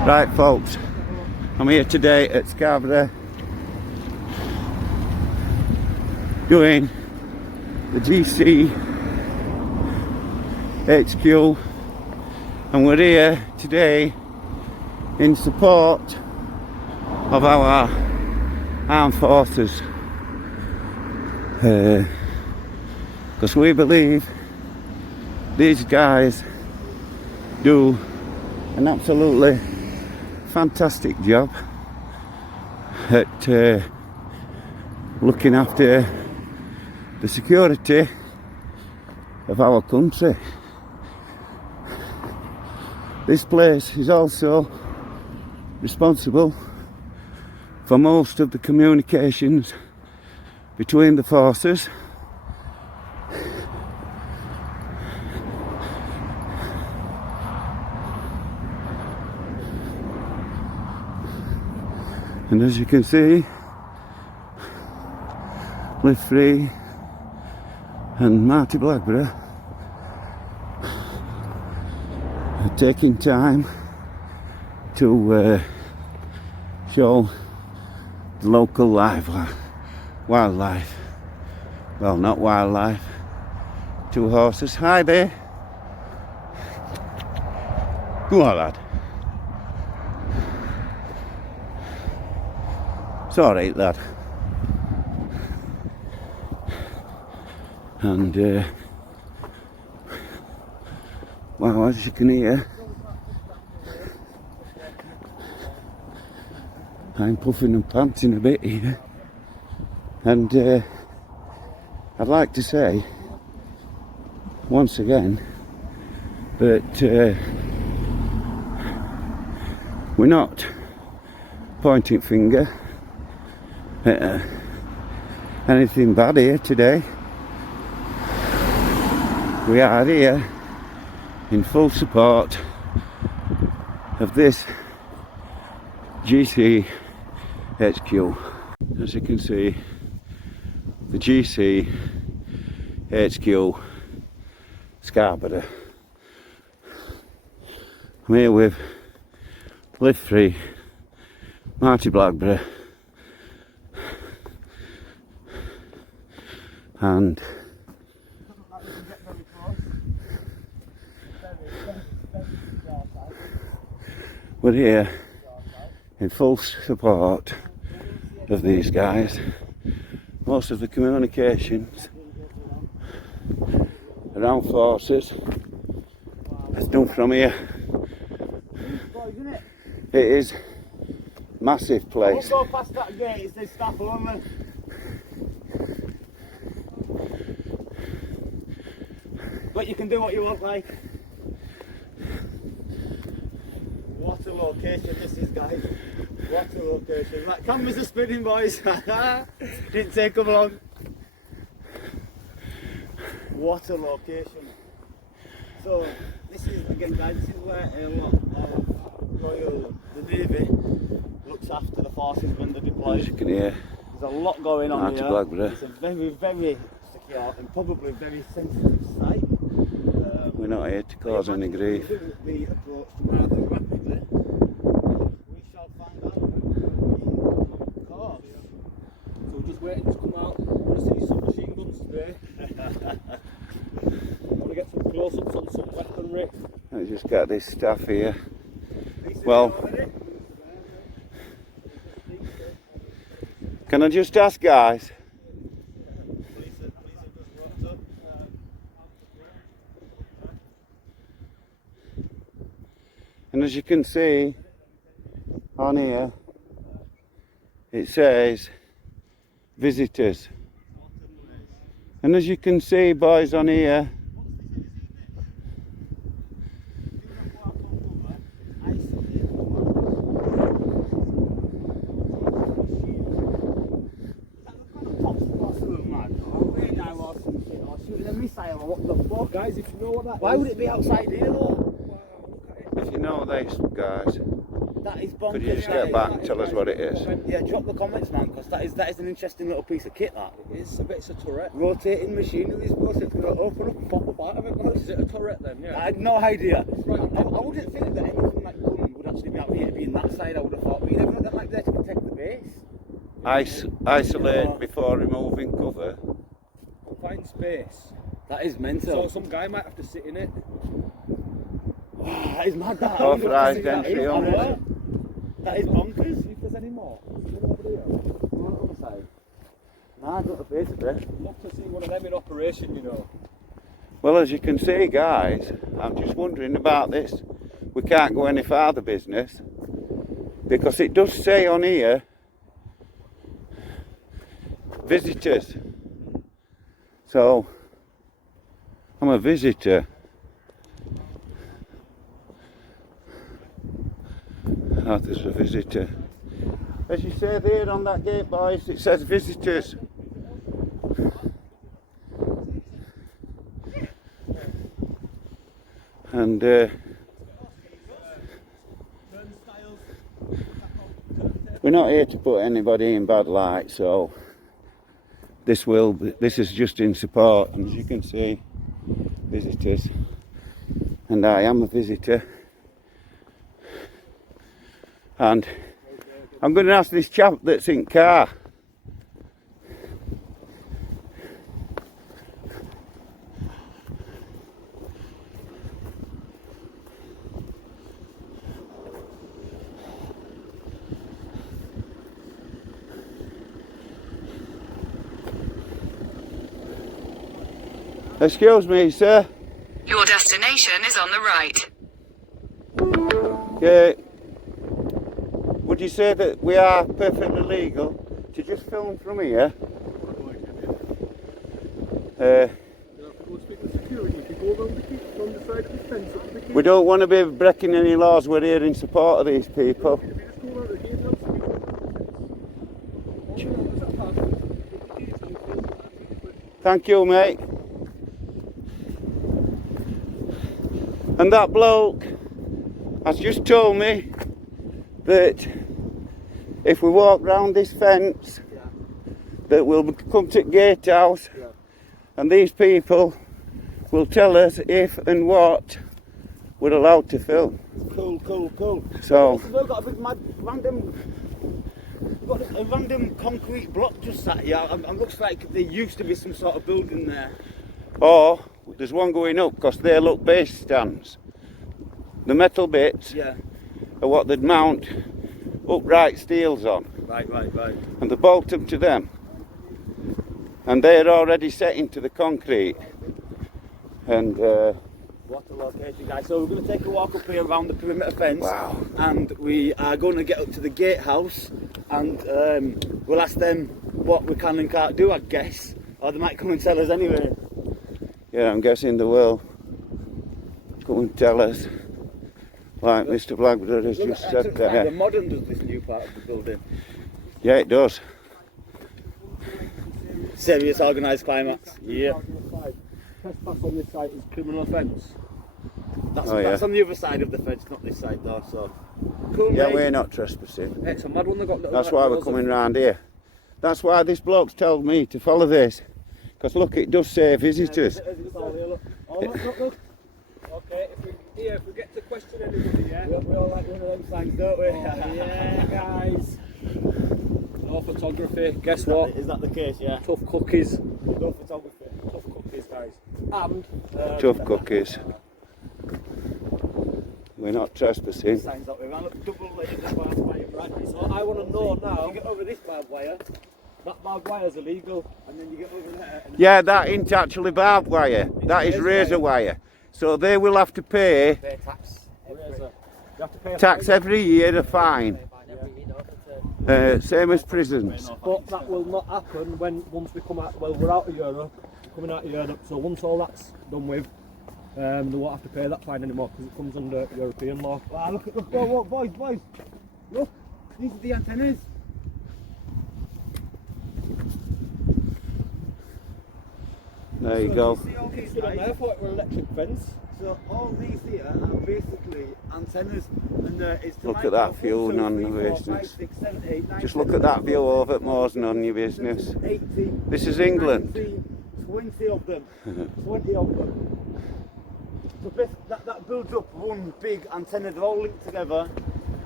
Right folks, I'm here today at Scarborough doing the GCHQ, and we're here today in support of our armed forces, because we believe these guys do an absolutely fantastic job at looking after the security of our country. This place is also responsible for most of the communications between the forces. And as you can see, Live Free and Marty Blackburn are taking time to show the local wildlife. Well, not wildlife, two horses. Hi there. Go on, lad. It's alright, lad. And well, as you can hear, I'm puffing and panting a bit here, and I'd like to say once again that we're not pointing finger at anything bad here today. We are here in full support of this GCHQ. As you can see, the GCHQ Scarborough. I'm here with Live Free, Marty Blackburn, and we're here in full support of these guys. Most of the communications around forces is done from here. It is a massive place. Don't go past that gate, it says staff only. But you can do what you want, like. What a location this is, guys. What a location. Like, cameras are spinning, boys. Didn't take them long. What a location. So, this is, again, guys, this is where a lot of the Navy looks after the forces when they're deployed. As you can hear, there's a lot going on here. Blackburn. It's a very, very secure and probably very sensitive site. We're not here to cause any grief. The approach rather rapidly. We shall find out. Of course. So we're just waiting to come out. I want to see some machine guns today. I want to get some close-ups on some weaponry. I just got this stuff here. Well, can I just ask, guys? And as you can see on here, it says visitors. And as you can see, boys, on here, guys, if you know what that why is. Would it be outside here though? If you know this, guys, that is bonkers. Could you just get back and tell us what it is? Yeah, drop the comments, man, because that is an interesting little piece of kit. That it's a turret. Rotating machinery, is supposed to open up and pop up out of it. Is it a turret then? Yeah. I had no idea. Right, I wouldn't think that anything like gun would actually be out here to be in that side, I would have thought. But you never know, that might be there to protect the base. Isolate before removing cover. Confined space. That is mental. So some guy might have to sit in it. That is mad, that. Authorised entry on it. That is bonkers. See if there's any more. Over here. On the other side. Nah, I've got the base of it. Love to see one of them in operation, you know. Well, as you can see, guys, I'm just wondering about this. We can't go any farther business because it does say on here visitors. So I'm a visitor. Oh, there's a visitor. As you say there on that gate, boys, it says visitors. And we're not here to put anybody in bad light, so this is just in support. And as you can see, visitors, and I am a visitor. And I'm going to ask this chap that's in car. Excuse me, sir. Your destination is on the right. Okay. Would you say that we are perfectly legal to just film from here? We don't want to be breaking any laws. We're here in support of these people. Thank you, mate. And that bloke has just told me that if we walk round this fence, that we'll come to the gatehouse, and these people will tell us if and what we're allowed to film. Cool. So we've got a big random concrete block just sat here, and looks like there used to be some sort of building there. or there's one going up because they look base stands. The metal bits are what they'd mount upright steels on. Right. And they bolt them to them. And they're already set into the concrete. And what a location, guys. So we're going to take a walk up here around the perimeter fence. Wow. And we are going to get up to the gatehouse, and we'll ask them what we can and can't do, I guess. Or they might come and tell us anyway. yeah, I'm guessing they will come and tell us. Like Mr. Blackbird has just said Kind there. of modern, does this new part of the building? Yeah, it does. Serious organised climax. Yeah. Trespass on this site is criminal offence. That's on the other side of the fence, not this side though, so. Cool, Yeah, mate. we're not trespassing. It's a mad one. They got little, That's why we're coming round here. That's why this bloke's told me to follow this. Because look, it does say visitors. Look. Okay, if we get to question anybody, we all like one of them signs, don't we? Yeah, guys. No photography. Guess what? Is that the case? Yeah. Tough cookies. No photography. Tough cookies, guys. And Tough cookies. We're not trespassing. signs that we ran up double-layered barbed wire. Right. So I want to know now. You get over this barbed wire. That barbed wire is illegal, and then you get over there. And Yeah, that ain't actually barbed wire. That is razor wire. So they will have to pay pay tax. You have to pay a tax fine. every year, a fine. Same as prisons. But that will not happen once we come out. Well, we're out of Europe, coming out of Europe. So once all that's done with, they won't have to pay that fine anymore because it comes under European law. Wow, look, boys. Look, these are the antennas. There you go. See all these I guys? thought it were electric fence. So all these here are basically antennas, and it's to Look light at that up view, 1, 2, none 3, of 4, business. 5, 6, 7, 8, 9, Just 10, look at that view over at Moors, none of your business. 18, This is England. 19, 20 of them. 20 of them. So that builds up one big antenna. They're all linked together.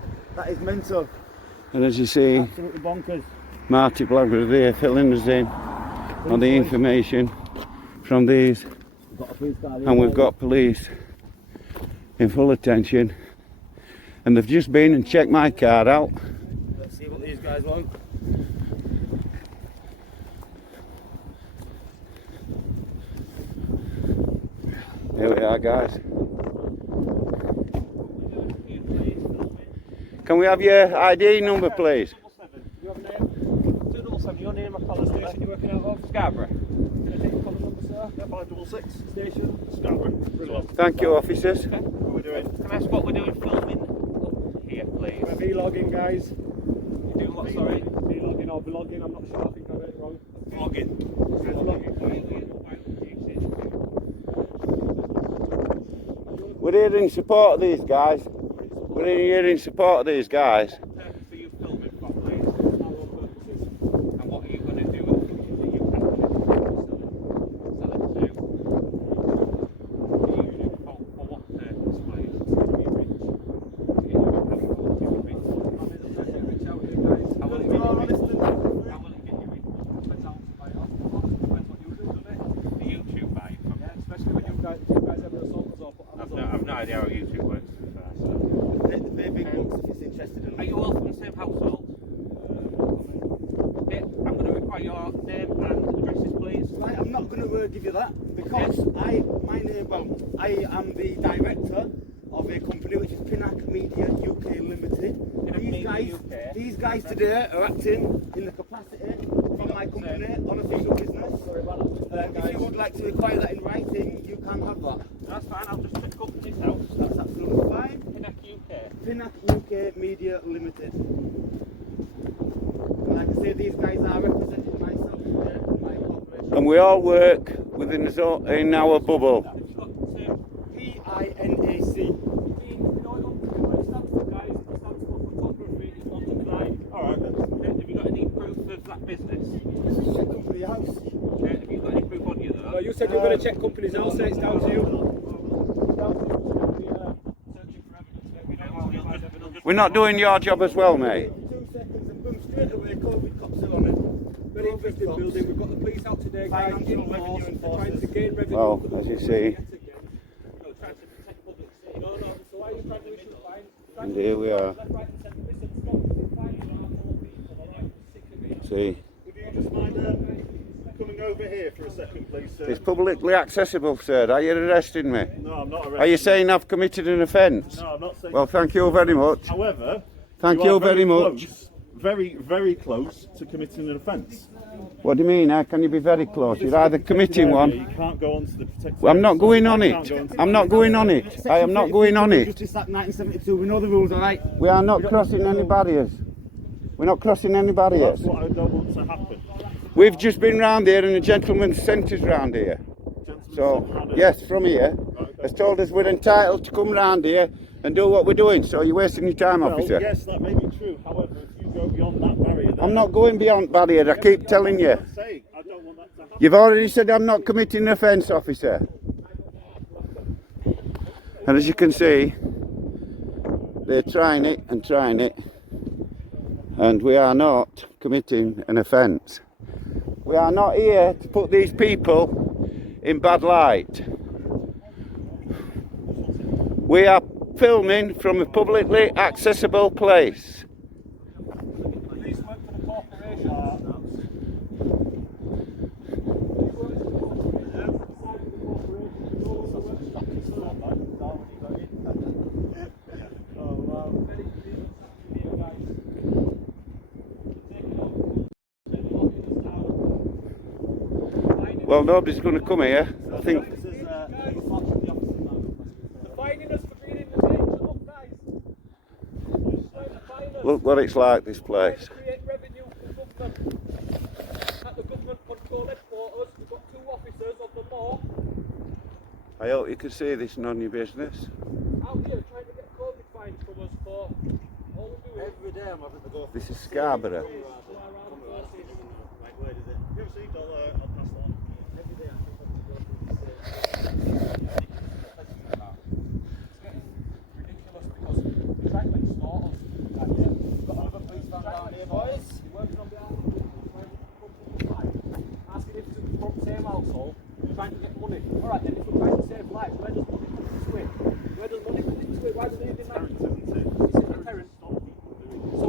That is mental. And as you see, Absolutely bonkers. Marty Blagger there filling us in on the information from these, We've got a police car here, and we've guys. got police in full attention, and they've just been and checked my car out. Let's see what these guys want. Here we are, guys. Can we have your ID number, please? You have a name? 277, your name, my colour station you're working out of? Scarborough. Can I take your colour number, sir? Yeah, 566. Station? Scarborough. Brilliant. Thank you, officers. Okay. What are we doing? Can I ask what we're doing filming up here, please? We're vlogging, guys. You doing what, sorry? Vlogging or vlogging, I'm not sure, I think I read it wrong. Vlogging. We're here in support of these guys. We're here in support of these guys. For you filming properly, and what are you going to do with the that you can sell it to? For what purpose, please? To be rich. How will it get you rich? How will it get you rich? Depends what you do, doesn't it? The YouTube buy it from. Yeah, especially when you guys ever assault us or put I've no idea how YouTube works, to be fair, so. They're big books if it's interested in. Are you all from the same household? Okay, I'm going to require your name and addresses, please. Right, I'm not going to give you that because I am the director of a company which is Pinnacle Media UK Limited. These guys today are acting in the capacity from my company on official business. If you would like to require that in writing, you can have that. That's fine, I'll just pick up this house. That's absolutely fine. Pinnacle UK. Pinnacle UK Media Limited. And like I say, these guys are representing myself today and my corporation. And we all work within in our bubble. PINAC. Alright, have you got any proof of that business? This is your company house. Have you got any proof on you though? Well, you said you were going to check companies' house, so it's down to you. We're not doing your job as well, mate. 2 seconds and boom, straight away, COVID cops are on it. Very interesting building. We've got the police out today, guys. Financial revenue They're enforcers. trying to gain revenue. Well, for the as you public see. yet again. You know, trying to protect public safety. No, so why are you trying to issue fines? And here we are. Left, right, and centre. Listen, stop issuing fines on our poor people, all right? We're sick of it. See, Would you just mind coming over here for a second, please, sir? it's publicly accessible, sir. Are you arresting me? No, I'm not arresting. Are you saying I've committed an offence? No, I'm not saying. Well, thank you very much. However, Thank are you very much. close, very, very close to committing an offence. What do you mean? How can you be very close? You're either committing You one. can't go onto the protected I'm not area, going so on you it. can't go onto I'm not going on it. I am not going on it. Justice Act 1972, we know the rules, alright? We are not crossing any barriers. We're not crossing any That's barriers. what I don't want to happen. We've just been round here and a gentleman sent us round here. So, yes, from here, has told us we're entitled to come round here and do what we're doing. So you're wasting your time, Well, officer. yes, that may be true. However, if you go beyond that barrier, then I'm not going beyond barrier, I keep telling you. I'm saying I don't want that to happen. You've already said I'm not committing an offence, officer. And as you can see, they're trying it and trying it. And we are not committing an offence. We are not here to put these people in bad light. We are filming from a publicly accessible place. Police work for the corporation. Well, nobody's going to come here. I think They're fining us for being in the ditch. Look, guys. They're fining us. look what it's like, this place. Create revenue for government. At the government control headquarters, we've got 2 officers of the law I hope you can see this none of your business. out here trying to get COVID fines from us for all we do is Every day I'm having to go. This is Scarborough. Right, where is it? You received, I'll pass that on. Every day I'm having to go. ridiculous because they're trying to extort us. Like,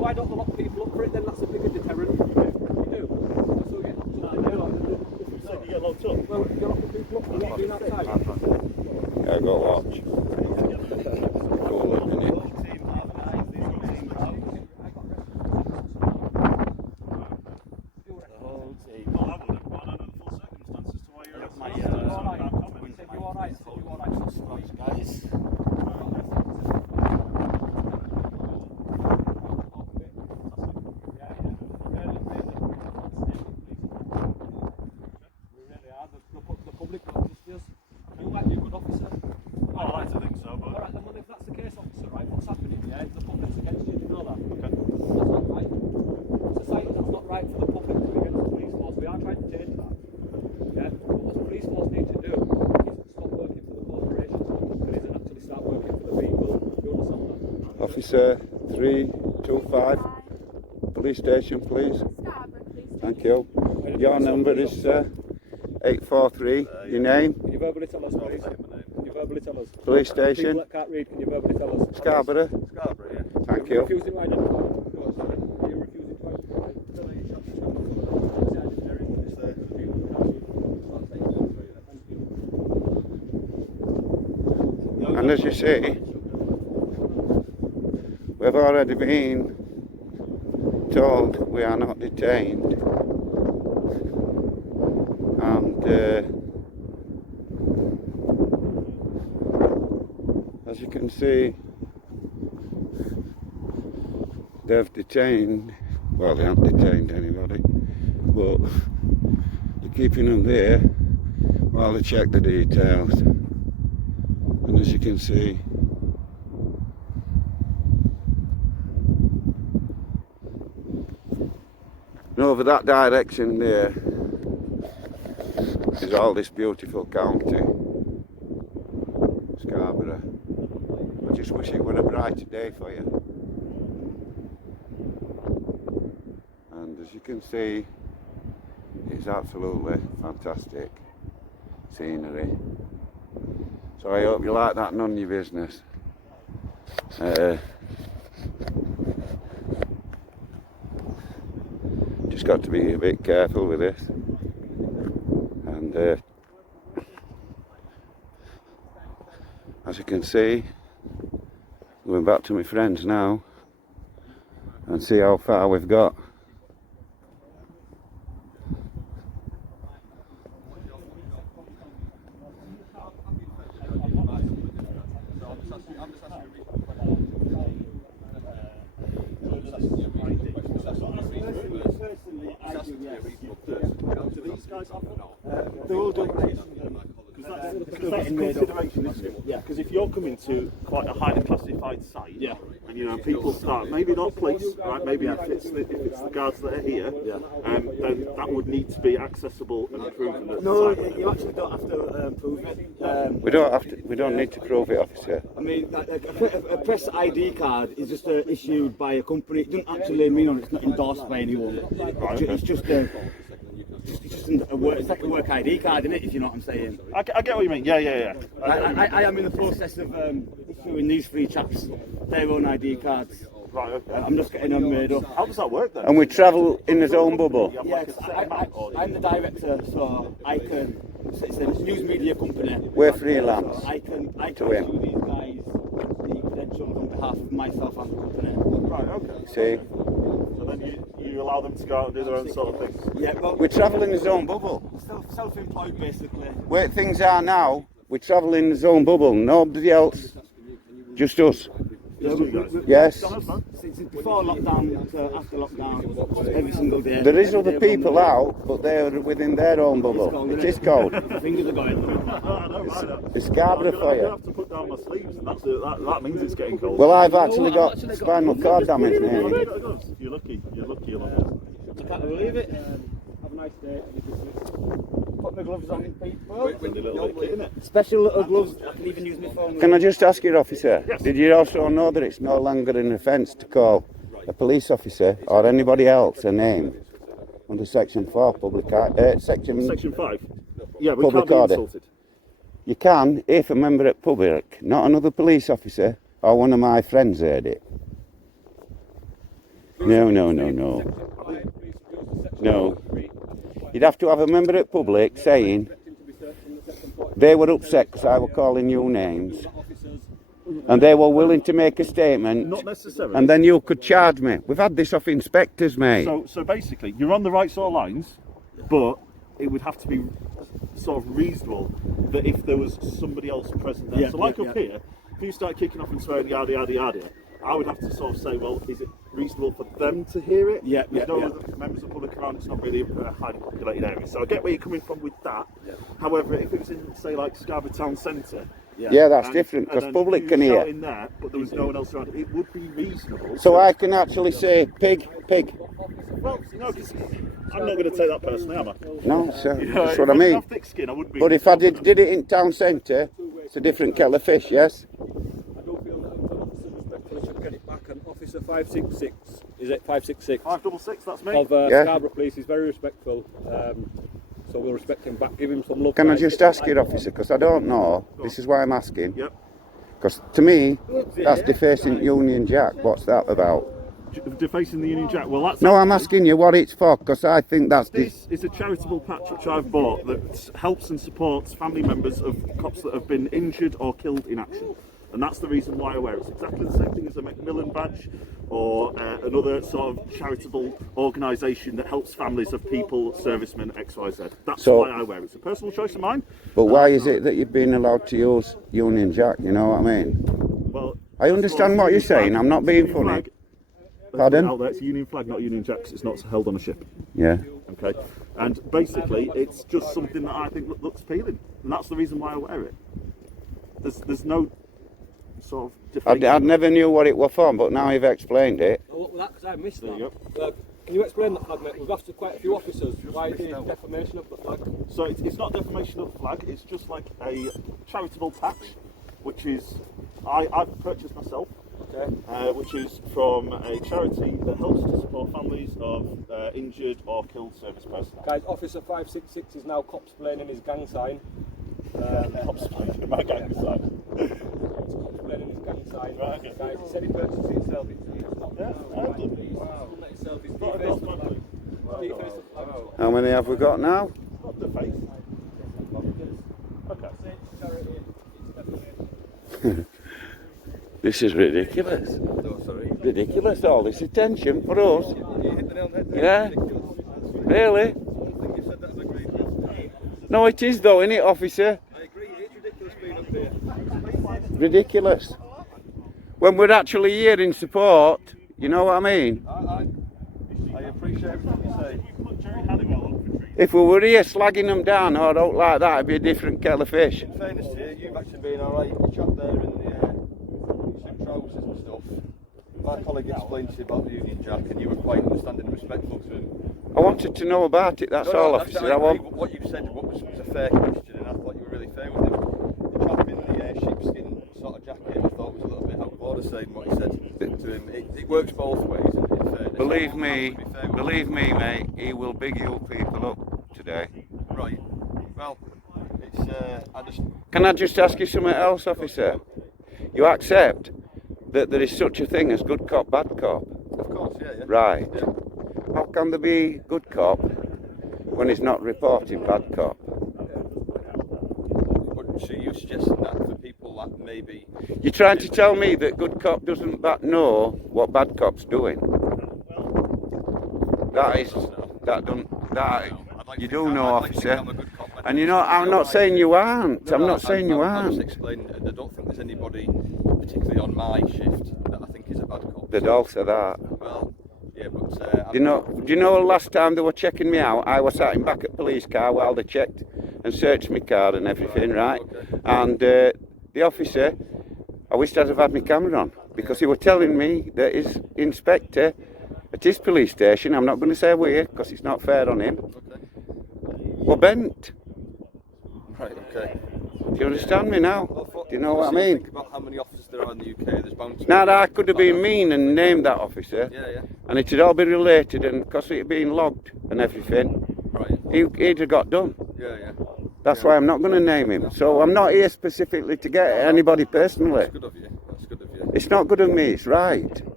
why don't they lock people up for it then? That's a bigger deterrent. You do. So get locked up. So you get locked up. Well, you lock the people up for not being outside. Yeah, I got watch. Cool, isn't it? Well, I wouldn't want under the full circumstances to why you're arrested. You alright? Guys. The public notices. You might be a good officer. Oh, I like to think so, but... Alright, then well, if that's the case, officer, right, what's happening here is the public's against you, do you know that? Okay. That's not right. Society, that's not right for the public to be against the police force. We are trying to change that. Yeah? But what the police force need to do is stop working for the corporations companies and actually start working for the people. You understand that? Officer 325, police station, please. Thank you. Your number is 843. Your name? Can you verbally tell us, please? Can you verbally tell us? Police People station. that can't read, can you verbally tell us? Scarborough. Scarborough, yeah. Thank You're you. refusing to identify. Are you refusing to identify? And as you see, we've already been told we are not detained. And as you can see, they've detained, well, they haven't detained anybody, but they're keeping them there while they check the details. And as you can see, and over that direction there is all this beautiful county, Scarborough. I just wish it were a brighter day for you. And as you can see, it's absolutely fantastic scenery. So I hope you like that, none of your business. Just got to be a bit careful with this. And as you can see, going back to my friends now and see how far we've got. They're all done. Because that's consideration, isn't it? Yeah. Because if you're coming to quite a highly classified site, yeah, and you know people start maybe not police, right? Maybe if it's the guards that are here, yeah, then that would need to be accessible and proven. No, you actually don't have to prove it. We don't have to. We don't need to prove it, officer. I mean, a press ID card is just issued by a company. It doesn't actually mean it's not endorsed by anyone. It's just a work. It's like a work ID card, isn't it? If you know what I'm saying. I get what you mean. Yeah. I am in the process of issuing these three chaps their own ID cards. Right. Okay. I'm just getting them made up. How does that work then? And we travel in his own bubble. Yeah, I'm the director, so I can. It's a news media company. We're freelance. I can To him. issue these guys the credentials on behalf of myself and the company. Right. Okay. See, So then you allow them to go out and do their own sort of things. Yeah, well, we travel in his own bubble. self-employed basically. Where things are now, we travel in his own bubble. Nobody else, just us. Yes. Since before lockdown to after lockdown, every single day. There is other people out, but they're within their own bubble. It is cold. My fingers are going. The Scarborough I fire. have to put down my sleeves, and that means it's getting cold. Well, I've actually got spinal cord damage now. You're lucky. I can't believe it. Have a nice day. Put my gloves on, people. Special little gloves. I can even use my phone. Can I just ask you, officer, did you also know that it's no longer an offence to call a police officer or anybody else a name under Section 4 Section 5. Yeah, we Public can't be order. insulted. You can if a member at public, not another police officer or one of my friends heard it. No. No. You'd have to have a member of the public saying they were upset because I were calling you names. And they were willing to make a statement. Not necessarily. And then you could charge me. We've had this off inspectors, mate. So basically, you're on the right sort of lines, but it would have to be sort of reasonable that if there was somebody else present there. So like up here, if you start kicking off and swearing yada yada yada, I would have to sort of say, well, is it reasonable for them to hear it? There's no other members of the public around, it's not really a highly populated area. So I get where you're coming from with that. However, if it was in, say, like Scarborough Town Centre, that's different, because public can hear. In there, but there was no one else around, it would be reasonable. So I can actually say, pig. Well, no, because I'm not going to take that personally, am I? No, sir, You know, that's if what I didn't mean. have thick skin, I wouldn't be. But if I did it in town centre, it's a different kettle of fish, yes? I do feel that an officer respectfully should get it back. And Officer 566, is it 566? 566, that's me. Of Scarborough Police, he's very respectful. So we'll respect him back, give him some love. Can I just ask you, officer, because I don't know, this is why I'm asking. Yep. Because to me, that's defacing Union Jack. What's that about? Defacing the Union Jack. Well, that's. No, I'm asking you what it's for, because I think that's This is a charitable patch which I've bought that helps and supports family members of cops that have been injured or killed in action. And that's the reason why I wear it. It's exactly the same thing as a Macmillan badge or another sort of charitable organisation that helps families of people, servicemen, XYZ. That's why I wear it. It's a personal choice of mine. But why is it that you've been allowed to use Union Jack, you know what I mean? Well, I understand what you're saying, I'm not being funny. Pardon? Out there, it's a Union flag, not Union Jack, 'cause it's not held on a ship. Yeah. Okay. And basically, it's just something that I think looks appealing. And that's the reason why I wear it. There's no sort of I never knew what it was for, but now you've explained it. Oh, look at that, because I missed There that. you Can you explain that flag, mate? We've asked quite a few officers why it is defamation of the flag. So it's not defamation of the flag, it's just like a charitable patch, which is, I've purchased myself, which is from a charity that helps to support families of injured or killed service personnel. Guys, Officer 566 is now cops playing in his gang sign. Cops playing in my gang sign. Cops playing in his gang sign. Right, okay. Guys, he said he purchased it himself. How many have we got now? Not the face. Okay. This is ridiculous. Ridiculous, all this attention for us. Yeah? Really? No, it is though, isn't it, officer? I agree, it's ridiculous being up here. Ridiculous. When we're actually here in support, you know what I mean? I appreciate everything you say. If we were here slagging them down or out like that, it'd be a different kettle of fish. In fairness to you, you've actually been alright. You trapped there in the suit trousers and stuff. My colleague explained to you about the Union Jack and you were quite understanding and respectful to him. I wanted to know about it, that's all, officer. I want... What you said was a fair question and I thought you were really fair with him. The chap in the sheepskin sort of jacket I thought was a little bit out of order saying what he said to him. It works both ways in fairness. Believe me, mate, he will big you people up today. Right. Well, it's I just... Can I just ask you something else, officer? You accept that there is such a thing as good cop, bad cop? Of course, yeah. Right. Yeah. How can there be good cop when he's not reporting bad cop? So you're suggesting that for people that maybe... You're trying to tell me that good cop doesn't know what bad cop's doing? You do know, officer. And you know, I'm not saying you aren't. I'm not saying you aren't. I'm just explaining, I don't think there's anybody, particularly on my shift, that I think is a bad cop. They'd all say that. Well, yeah, but... Do you know last time they were checking me out, I was sat in back at police car while they checked and searched my car and everything, right? Okay. And the officer, I wished I'd have had my camera on, because he was telling me that his inspector at his police station, I'm not going to say where, because it's not fair on him, Okay. were bent. Right, okay. Do you understand me now? Do you know what I mean? Think about how many officers there are in the UK, there's bound to be... Now, I could have been mean and named that officer, Yeah. and it'd all be related, and because it had been logged and everything, Right. he'd have got done. Yeah. That's why I'm not going to name him. So I'm not here specifically to get anybody personally. That's good of you. That's good of you. It's not good of me, it's right.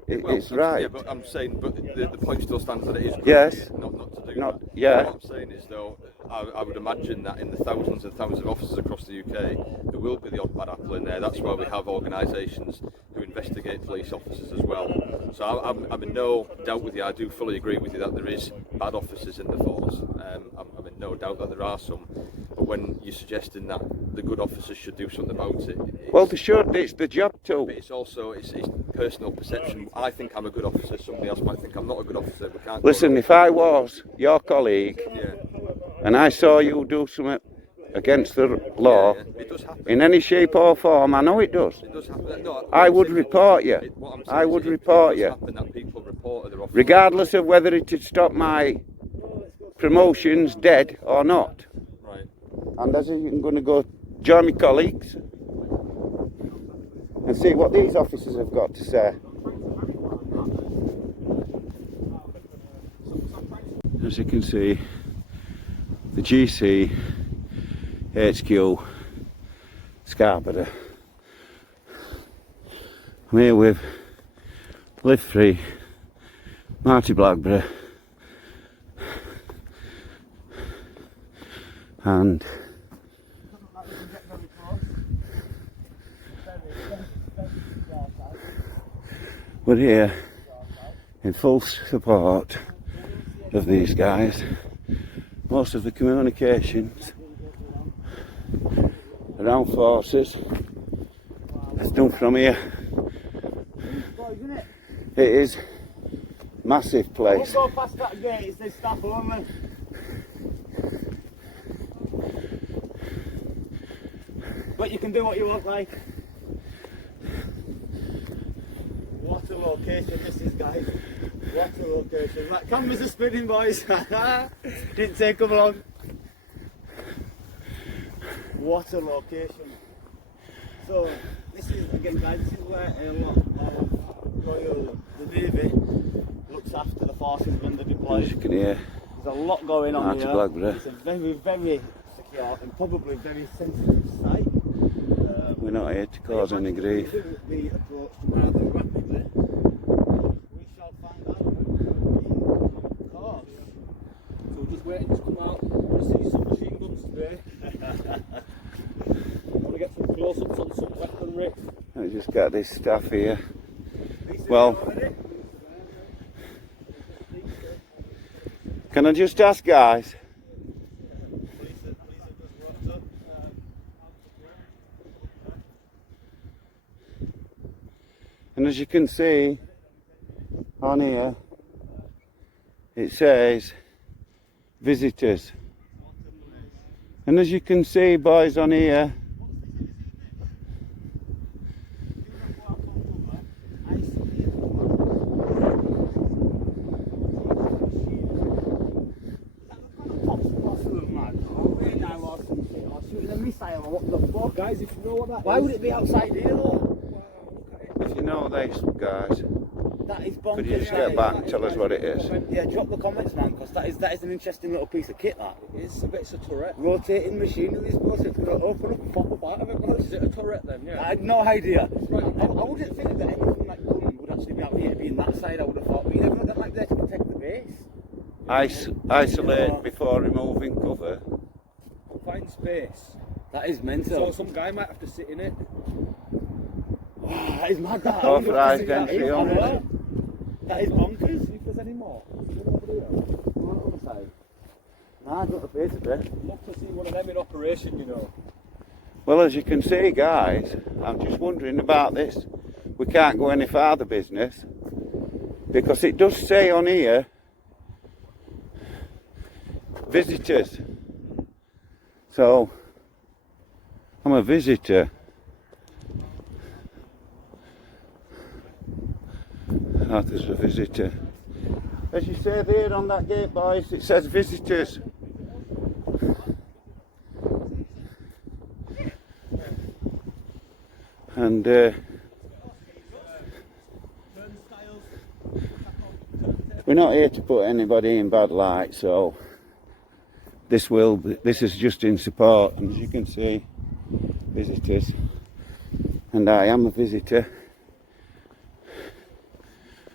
it's right. Yeah, but I'm saying, but the point still stands that it is good Yes. not to do Not- that. yeah. What I'm saying is, though, I would imagine that in the thousands and thousands of officers across the UK, there will be the odd bad apple in there. That's why we have organisations who investigate police officers as well. So I'm in no doubt with you. I do fully agree with you that there is bad officers in the force. I'm in no doubt that there are some. But when you're suggesting that the good officers should do something about it, Well, they should. It's the job too. but it's also it's personal perception. I think I'm a good officer. Somebody else might think I'm not a good officer. We can't. Listen, if I was your colleague Yeah. and I saw you do something against the law Yeah, it does happen. in any shape or form, I know it does. It does happen. No, what I I'm would saying- report you. what I'm saying I is would it report does you. happen that people report other officers. Regardless of whether it had stopped my promotions dead or not. Right. And as I'm going to go join my colleagues and see what these officers have got to say. As you can see, the GCHQ Scarborough. I'm here with Live Free, Marty Blackburn, and we're here in full support of these guys. Most of the communications around forces is done from here. It is massive place. Don't go past that gate, it says staff only. But you can do what you want, like. What a location this is, guys. What a location. That cameras are spinning, boys. Didn't take them long. What a location. So, this is, again, guys, this is where a lot of the Navy looks after the forces when they're As you deployed. can hear, There's a lot going on Marty here. Blackburn. It's a very, very secure and probably very sensitive site. We're not here to cause any grief. The approach rather rapidly. We shall find out. Of course. So we're just waiting to come out. We'll see some machine guns today. Want to get some close-ups on some weaponry. I just got this stuff here. Well, can I just ask, guys? And as you can see on here, it says visitors. And as you can see, boys, on here, Guys, if you know what that why would it be outside here though? if you know this, guys, That is bonkers. could you just get back and tell us what it is? Yeah, drop the comments, man, because that is an interesting little piece of kit. That It's a bit of a turret. rotating machinery, suppose it's going to open up and pop up out of it. Guys. Is it a turret then? Yeah. I had no idea. Right. I wouldn't think that anything like gun would actually be out here, be in that side. I would have thought, but you never got like there to protect the base. Isolate before removing cover. Find space. That is So mental. some guy might have to sit in it. That is mad. That Authorised that entry is, only. That is bonkers. See if there's any more. Nah, I don't appear to be. Love to see one of them in operation, you know. Well, as you can see, guys, I'm just wondering about this. We can't go any farther business because it does say on here visitors. So I'm a visitor. Oh, there's a visitor. As you say there on that gate, boys, it says visitors. And we're not here to put anybody in bad light, so this is just in support. And as you can see, visitors, and I am a visitor.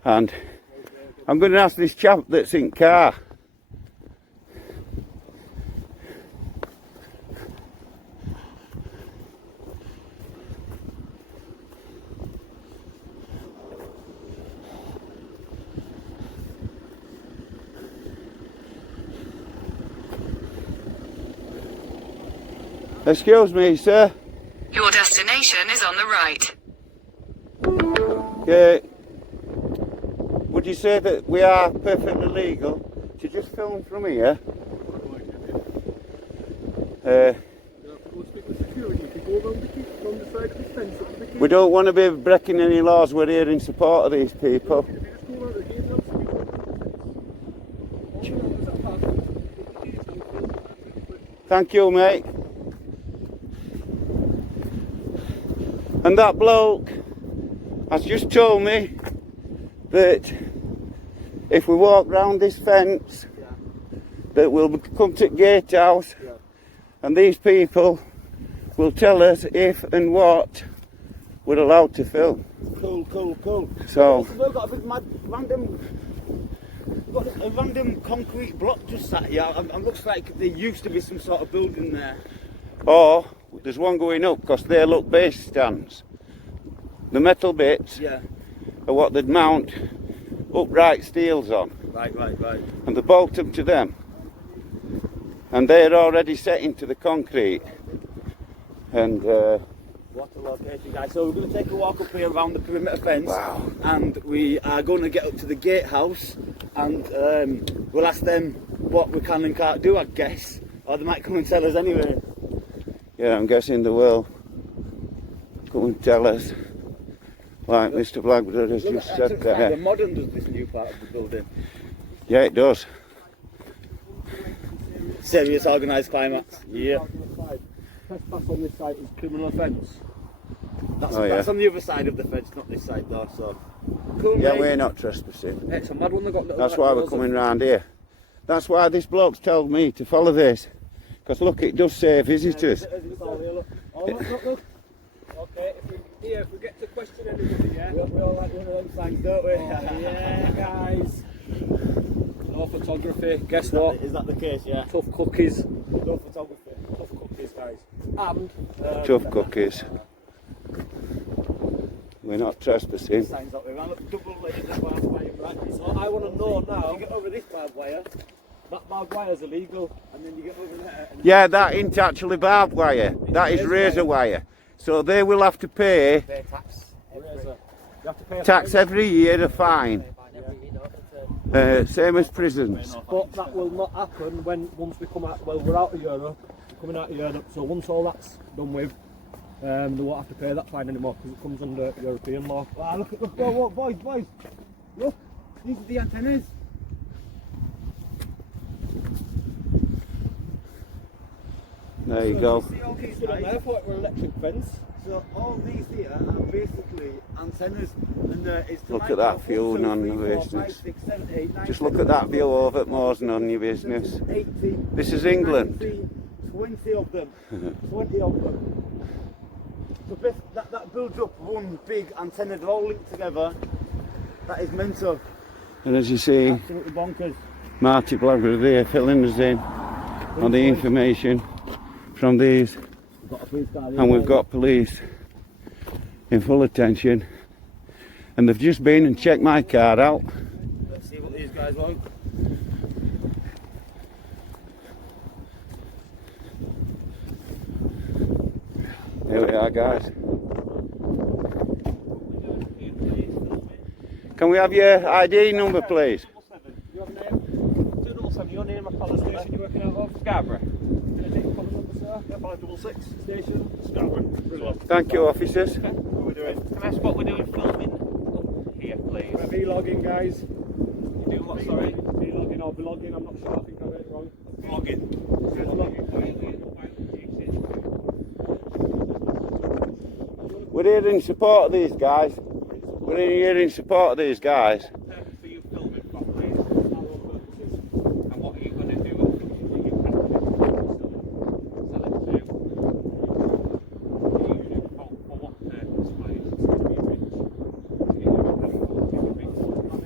And I'm going to ask this chap that's in car. Excuse me, sir. Your destination is on the right. Okay. Would you say that we are perfectly legal to just film from here? We don't want to be breaking any laws. We're here in support of these people. Thank you, mate. And that bloke has just told me that if we walk round this fence, that we'll come to the gatehouse, and these people will tell us if and what we're allowed to film. Cool. So We've got a big random concrete block just sat here. It looks like there used to be some sort of building there. or there's one going up because they look base stands. The metal bits are what they'd mount upright steels on. Right. And they bolt them to them. And they're already set into the concrete. And What a location, guys. So we're going to take a walk up here around the perimeter fence. Wow. And we are going to get up to the gatehouse and we'll ask them what we can and can't do, I guess. Or they might come and tell us anyway. yeah, I'm guessing they will come and tell us. Like Mr. Blackburn has Look, just it said looks like there. the modern does this new part of the building. Yeah, it does. Serious organised climax. Yeah. Trespass on this site is criminal offence. That's Oh, yeah. on the other side of the fence, not this side though, so. Cool, Yeah, mate. we're not trespassing. It's a mad one. They got little That's why we're coming round here. That's why this bloke's told me to follow this. Because look, it does say visitors. Oh, look. Okay, if we get to question anybody, yeah? We all like one of them signs, don't we? Yeah, guys. No photography. Guess what? Is that the case, yeah? Tough cookies. No photography. Tough cookies, guys. And Tough cookies. We're not trespassing. Signs that way around. Look, double layers of barbed wire, right? so I want to know now. You get over this barbed wire, That barbed wire is illegal. and then you get over there. And Yeah, that ain't actually barbed wire. That is razor wire. So they will have to pay pay tax. You have to pay a tax fine. every year, a fine. Same as prisons. But that will not happen once we come out. Well, we're out of Europe. We're coming out of Europe. So once all that's done with, they won't have to pay that fine anymore because it comes under European law. Wow, look, boys. Look, these are the antennas. There you go. See all these Stood on guys? there, thought it were electric fence. So all these here are basically antennas, and it's to Look light at that up view 1, 2, none 3, of 4, business. 5, 6, 7, 8, 9, Just look at that view over at Moors and on your business. 18, This is England. 19, 20 of them. 20 of them. So that builds up one big antenna. They're all linked together. That is mental. And as you see, Absolutely bonkers. Marty Blackburn there filling us in on the information from these. We've got a police car here. And we've got police in full attention. And they've just been and checked my car out. Let's see what these guys want. Here we are, guys. Can we have your ID number, please? Your name? 277. Your name, what station you're working out of? Scarborough. Sir? 566. Station? Scarborough. Brilliant. Thank you, officers. What are we doing? Can I ask what we're doing filming up here, please? We're vlogging, guys. You do what, sorry? Vlogging or vlogging, I'm not sure. I think I read it wrong. We're here in support of these guys. We're here in support of these guys. Purpose for you filming properly. And what are you going to do with the pictures that you capture? Sell it to? For what purpose, please? To get your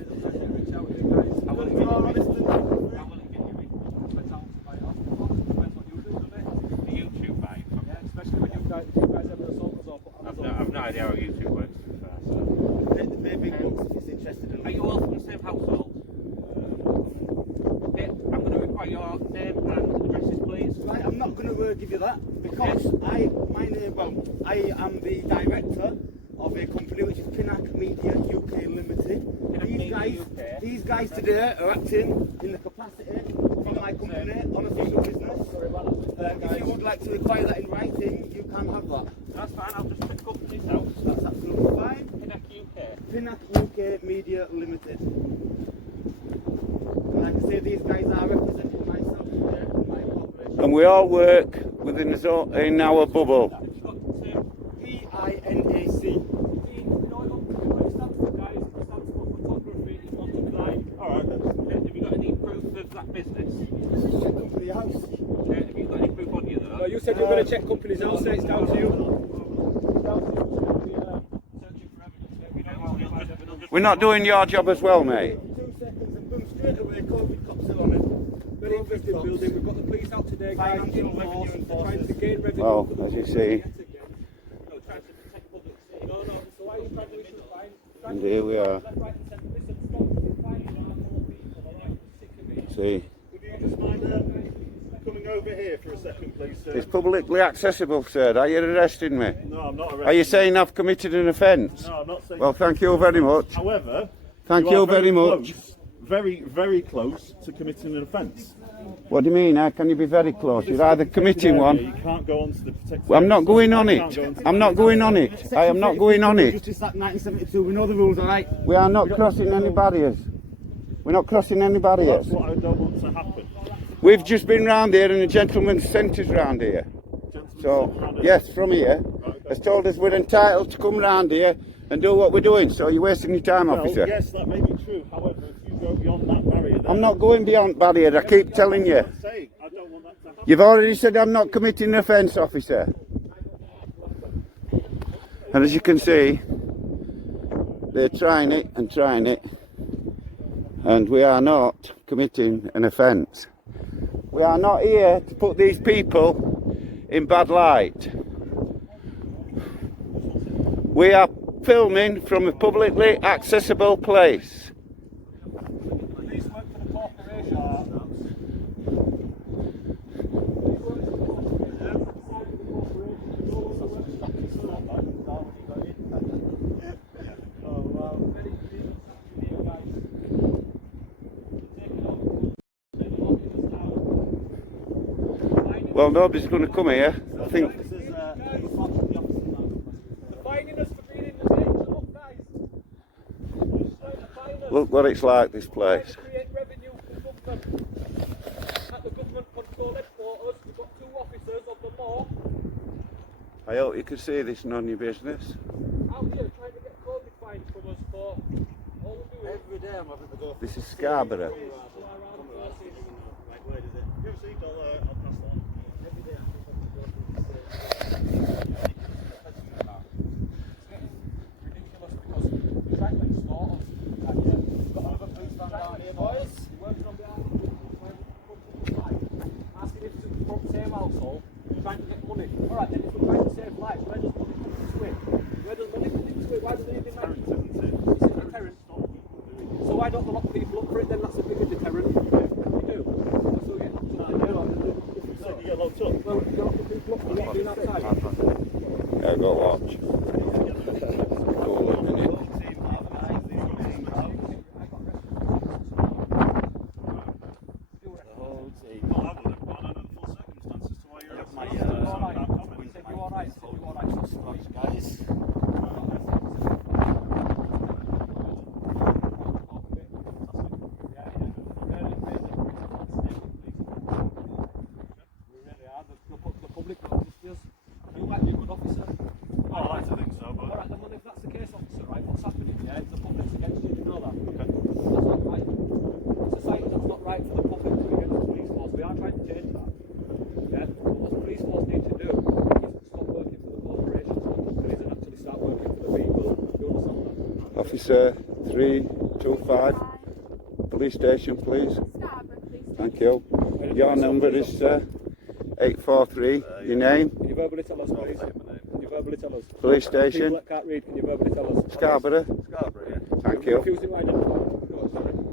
household. Okay, I'm going to require your name and addresses, please. Right, I'm not going to give you that because I am the director of a company which is Pinnack Media UK Limited. These guys today are acting in the capacity from my company on official business. If you would like to require that in writing, you can have that. That's fine, I'll just pick up this out. That's absolutely fine. Pinnack UK. Pinnack UK Media Limited. And like I say, these guys are representing myself today and my corporation. And we all work within the zone, in our bubble. PINAC. Alright, have you got any proof of that business? This is Czech Company House. Have you got any proof on you though? No, you said you were going to check companies house, so it's down to you. We're not doing your job as well, mate. 2 seconds and boom, straight away, COVID cops are on it. Very interesting building. We've got the police out today, guys. In force, they're trying to gain revenue. Well, as you see, No, trying to protect public safety. No, so why are you trying to issue fines? and here we are. Left, right, and centre. Listen, stop issuing fines on our fellow people, alright? I'm sick of it. See, Would you just mind coming over here for a second, please, sir? it's publicly accessible, sir. Are you arresting me? No, I'm not arresting. Are you saying I've committed an offence? No, I'm not saying. Well, thank you very much. However, Thank you you are very much. close, very, very close to committing an offence. What do you mean? How can you be very close? You're either committing You one. can't go onto the protected Well, I'm not area, going so on I can't it. go onto I'm not going on it. I am not going on it. Justice Act 1972, we know the rules, alright? We are not crossing any barriers. We're not crossing any barriers. That's what I don't want to happen. We've just been round here and a gentleman sent us round here. So, yes, from here, has told us we're entitled to come round here and do what we're doing. So you're wasting your time, Well, officer. yes, that may be true. However, if you go beyond that barrier, then I'm not going beyond barrier, I keep telling you. I'm saying I don't want that to happen. You've already said I'm not committing an offence, officer. And as you can see, they're trying it and trying it. And we are not committing an offence. We are not here to put these people in bad light. We are filming from a publicly accessible place. Police work for the corporation. Well, nobody's going to come here. I think. Fining us for being in the ditch. Look, guys. Look what it's like, this place. Create revenue for the government. At the government control headquarters, we've got 2 officers of the law I hope you can see this none of your business. out here trying to get COVID fines from us for all we do. Every day I'm having to go. This is Scarborough. Right, where is it? You received? I'll pass that on. Every day I'm having to go. Ridiculous because we're trying to extort us. And yet we've got another police van down here, boys. We're working on behalf of the asking if it's from the same household, we're trying to get money. Alright, then if we're trying to save lives, where does money come into it? Where does money come into it? Why do they even like it? It's a deterrent. So why don't they lock people up for it then? That's a bigger deterrent. They do. So we get locked up. So you get locked up? Well, you lock the people up for not being outside. Yeah, go watch. Cool, isn't it? Well, I wouldn't have gone under the full circumstances to why you're My, You alright? Said you alright? Said you alright? guys. The public notices. You might be a good officer. Well, I like to think so, but Alright, then well, if that's the case, officer, right, what's happening here? The public's against you, do you know that? That's not right. Society, that's not right for the public to be against the police force. We are trying to change that. Yeah? But what the police force need to do is stop working for the corporations companies and actually start working for the people. Do you understand that? Officer 325, police station, please. Scarborough, please. Thank you. Your number is 843. Your name? Can you verbally tell us, please? Can you verbally tell us? Police People station. that can't read, can you verbally tell us? Scarborough. Scarborough, yeah. Thank you. Refusing to identify. Go on, sorry.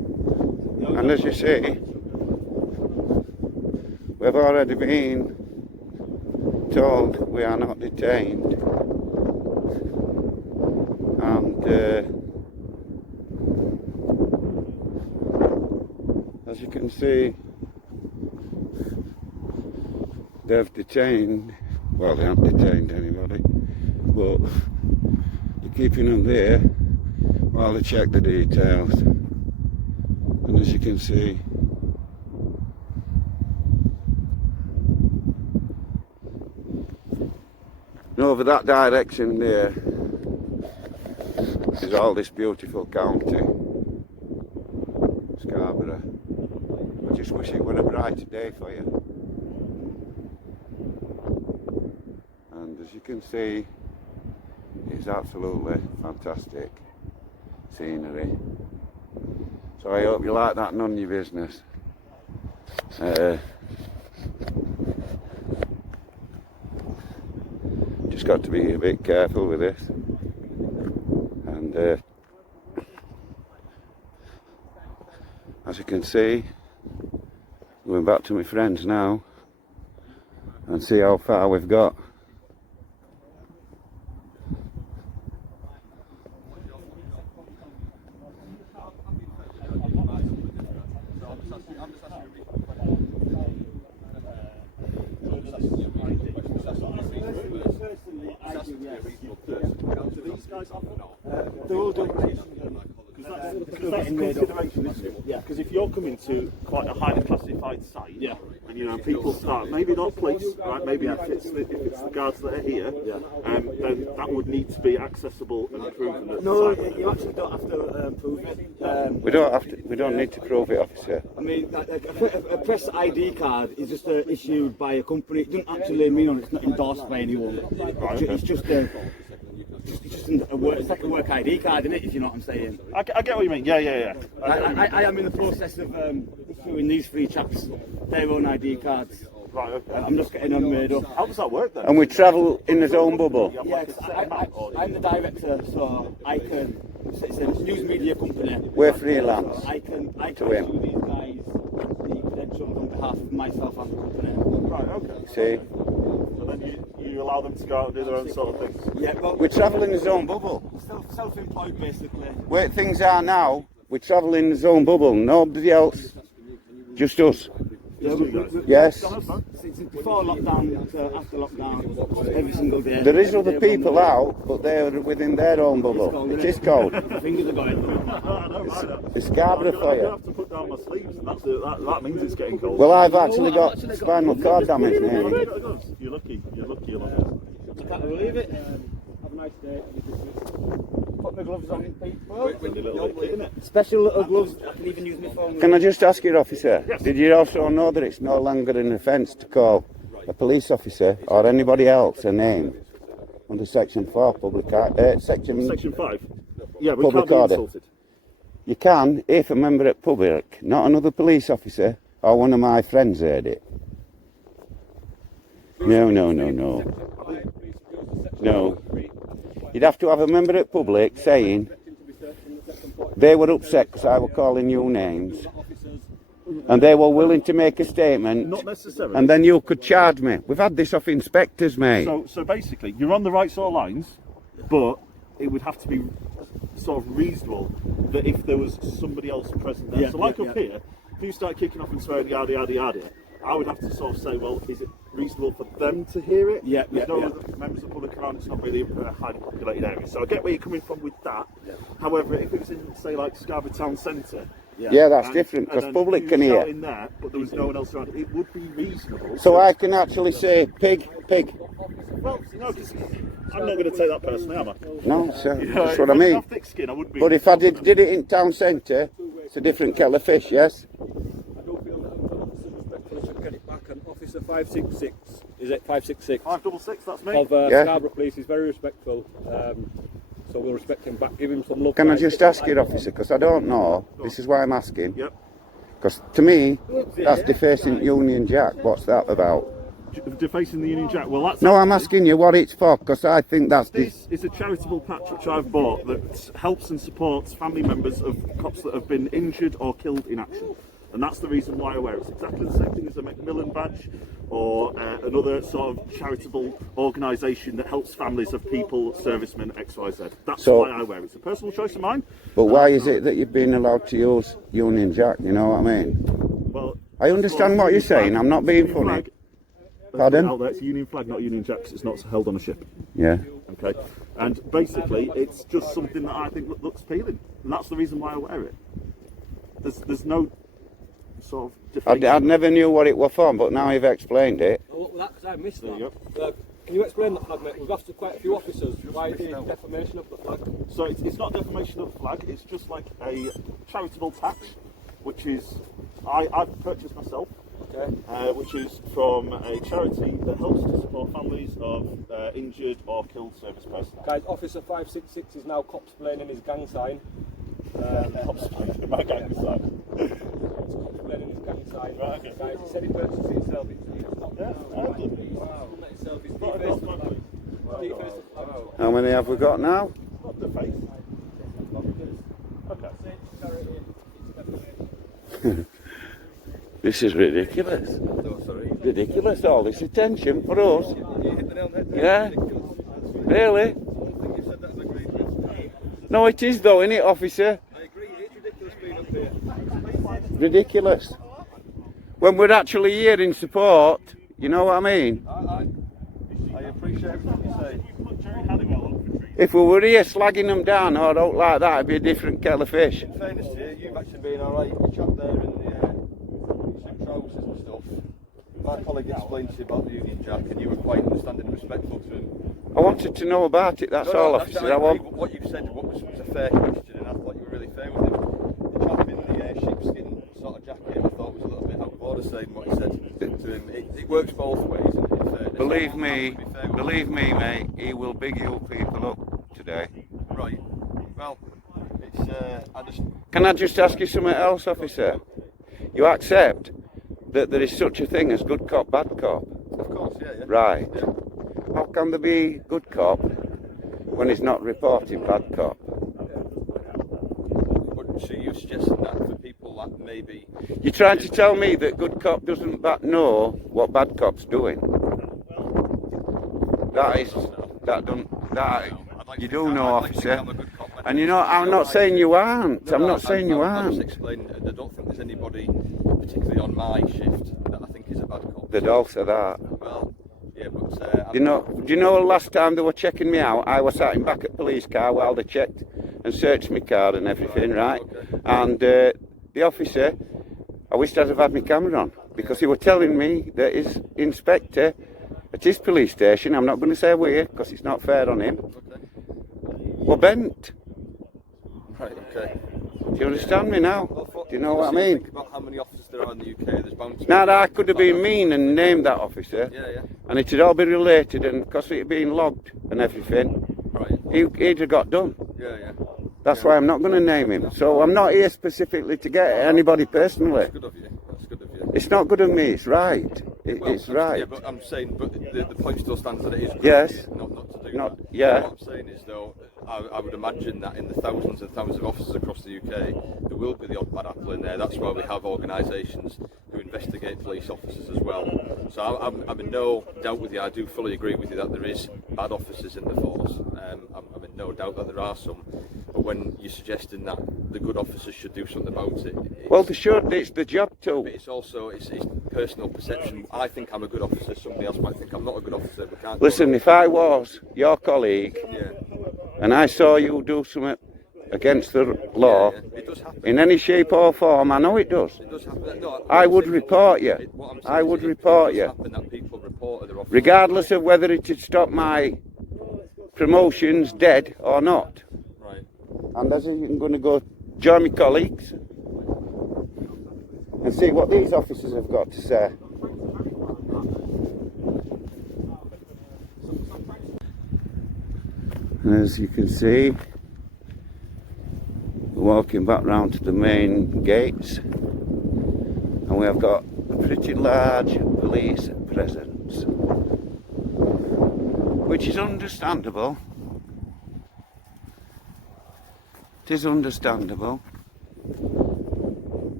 And as you see, we've already been told we are not detained. And as you can see, they've detained, well, they haven't detained anybody, but they're keeping them there while they check the details. And as you can see, and over that direction there is all this beautiful county, Scarborough. I just wish it were a brighter day for you. And as you can see, it's absolutely fantastic scenery. So I hope you like that none of your business. Just got to be a bit careful with this. And as you can see, going back to my friends now and see how far we've got. Because if you're coming to quite a highly classified site, and you know people start, maybe not police, right? Maybe if it's the guards that are here, then that would need to be accessible and proven. No, you actually don't have to prove it. We don't have to. We don't need to prove it, officer. I mean, a press ID card is just issued by a company. It doesn't actually mean it's not endorsed by anyone. It's just it's like a work ID card, isn't it? If you know what I'm saying. I get what you mean. Yeah. I am in the process of issuing these three chaps their own ID cards. Right, okay. I'm just getting them made up. How does that work then? And we travel in his own bubble. Yeah, I'm the director, so I can. It's a news media company. We're freelance. I can to him. issue these guys the credentials on behalf of myself and the company. Right, okay. See, So then you allow them to go out and do their own sort of things. Yeah, well, we travel in his own bubble. self-employed basically. Where things are now, we travel in his own bubble. Nobody else, just us. Yeah, Yes. Since before lockdown to after lockdown, every single day. There is other people out, but they're within their own bubble. It is cold. My fingers are going. It's Scarborough for I you. have to put down my sleeves, and that means it's getting cold. Well, I've actually got spinal cord damage, mate. You're lucky. I can't believe it. Have a nice day. Put my gloves on, people. Special little gloves. I can even use my phone. Can I just ask you, officer, did you also know that it's no longer an offence to call a police officer or anybody else a name under Section 4 Section 5. Yeah, we Public can't be order. insulted. You can if a member at public, not another police officer or one of my friends heard it. No. You'd have to have a member at public saying they were upset because I were calling you names and they were willing to make a statement. Not necessarily. And then you could charge me. We've had this off inspectors, mate. So basically, you're on the right sort of lines, but it would have to be sort of reasonable that if there was somebody else present there. Up here, if you start kicking off and swearing yada yada yada, I would have to sort of say, well, is it reasonable for them to hear it? There's no other members of the public around, it's not really a highly populated area. So I get where you're coming from with that. However, if it was in, say, like Scarborough Town Centre, that's different, because public can hear. In there, but there was no one else around, it would be reasonable. So I can actually say, pig. Well, no, because I'm not going to take that personally, am I? No, sir, You know, that's if what I didn't mean. have thick skin, I wouldn't be. But if I did it in town centre, it's a different kettle of fish, yes? I don't feel that I should get it back. And Officer 566, is it 566? 566, that's me. Of Scarborough Police, he's very respectful. So we'll respect him back, give him some love. Can I just ask you, officer, because I don't know, this is why I'm asking. Yep. Because to me, that's defacing Union Jack. What's that about? Defacing the Union Jack. Well, that's No, I'm asking you what it's for, because I think that's... This is a charitable patch which I've bought that helps and supports family members of cops that have been injured or killed in action. And that's the reason why I wear it. It's exactly the same thing as a Macmillan badge or another sort of charitable organisation that helps families of people, servicemen, XYZ. That's why I wear it. It's a personal choice of mine. But why is it that you've been allowed to use Union Jack, you know what I mean? Well, I understand what you're saying, I'm not being funny. Pardon? Out there, it's a Union flag, not Union Jack, 'cause it's not held on a ship. Yeah. Okay, and basically it's just something that I think looks appealing, and that's the reason why I wear it. There's no sort of I never knew what it was for, but now you've explained it. Oh, what was that? Because I missed There you that. Can you explain that flag, mate? We've asked quite a few officers why the defamation of the flag. So it's not defamation of the flag, it's just like a charitable patch, which is I've purchased myself. Okay. Which is from a charity that helps to support families of injured or killed service personnel. Guys, Officer 566 is now cops playing in his gang sign. Cops playing in my gang sign. Cops playing in his gang sign. Right, okay. Guys, he said he purchased it himself. It's not How many have we got now? Not the face. Okay. This is ridiculous. Ridiculous, all this attention for us. Yeah, really? No, it is though, isn't it, officer? I agree, it's ridiculous being up here. Ridiculous. When we're actually here in support, you know what I mean? I appreciate everything you say. If we were here slagging them down or out like that, it'd be a different kettle of fish. In fairness to you, you've actually been alright. You chap there in the trousers and stuff. My colleague explained to you about the Union Jack and you were quite understanding and respectful to him. I wanted to know about it, that's all, officer. I want... What you've said was a fair question and I thought you were really fair with him. The chap in the sheepskin sort of jacket I thought was a little bit out of order saying what he said to him. It works both ways. In fairness. Believe me, mate, he will big you people up today. Right. Well, it's I just... Can I just ask you something else, officer? You accept that there is such a thing as good cop, bad cop? Of course, yeah. Right. Yeah. How can there be good cop when he's not reporting bad cop? So you're suggesting that for people that maybe... You're trying to tell me that good cop doesn't know what bad cop's doing? You do know, officer. And you know, I'm not saying you aren't. I'm not saying you aren't. I'm just explaining, I don't think there's anybody, particularly on my shift, that I think is a bad cop. They'd all say that. Well, yeah, but... Do you know last time they were checking me out, I was sat in back at police car while they checked and searched my car and everything, right? Okay. And the officer, I wished I'd have had my camera on, because he was telling me that his inspector at his police station, I'm not going to say where, because it's not fair on him, were bent. Right, okay. Do you understand me now? Do you know what I mean? Think about how many officers there are in the UK, there's bound to be... Now, I could have been mean and named that officer, Yeah. and it'd all be related, and because it had been logged and everything, Right. he'd have got done. Yeah. That's why I'm not going to name him. So I'm not here specifically to get anybody personally. That's good of you. That's good of you. It's not good of me, it's right. It's right. Yeah, but I'm saying, but the point still stands that it is good Yes. of you not to do Not- that. yeah. What I'm saying is, though, I would imagine that in the thousands and thousands of officers across the UK, there will be the odd bad apple in there. That's why we have organisations who investigate police officers as well. So I'm in no doubt with you. I do fully agree with you that there is bad officers in the force. I'm in no doubt that there are some. But when you're suggesting that the good officers should do something about it, Well, they should. It's the job too. but it's also it's personal perception. I think I'm a good officer. Somebody else might think I'm not a good officer. We can't. Listen, if I was your colleague Yeah. and I saw you do something against the law Yeah. It does happen. in any shape or form, I know it does. It does happen. No, I would report you. What I'm saying I is would it report does you. happen that people report their officers. Regardless of whether it had stopped my promotions dead or not. Right. And as I'm going to go join my colleagues and see what these officers have got to say. And as you can see, we're walking back round to the main gates, and we have got a pretty large police presence, which is understandable. It is understandable.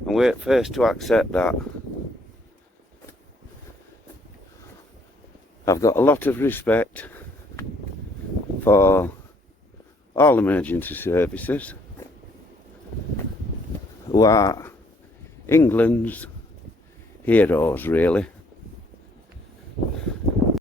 and we're first to accept that. I've got a lot of respect for all emergency services, who are England's heroes, really.